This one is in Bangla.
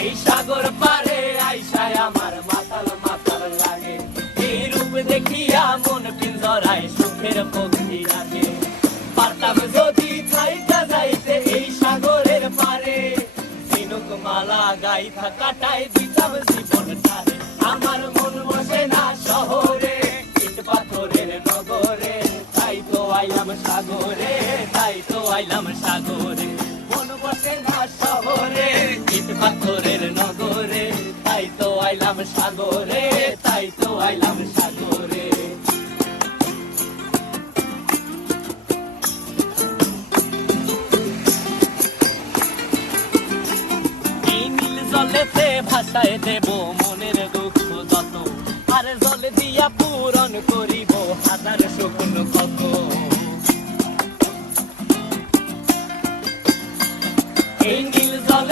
এই সাগর পারে আইসায় আমার মাতাল মাতাল লাগে, এই রূপ দেখিয়া মন পিঞ্জরায় সুখের পক্ষী রাখে। পারতাম যদি থাইকা যাইতে এই সাগরের পারে, ঝিনুক মালা গাইথা কাটাই দিতাম জীবনটারে। আমার মন বসে না শহরে, ইট পাথরের নগরে, তাই তো আইলাম সাগরে, তাই তো আইলাম সাগরে। মন বসে না শহরে, ইট পাথরের নগরে, তাই তো আইলাম সাগরে, তাই তো আইলাম সাগরে। এই নীল জলেতে ভাসায় দেব মনের দুঃখ যত, আর জলে দিয়া পূরণ করিব হাজার স্বপ্ন কত। এই নীল জলে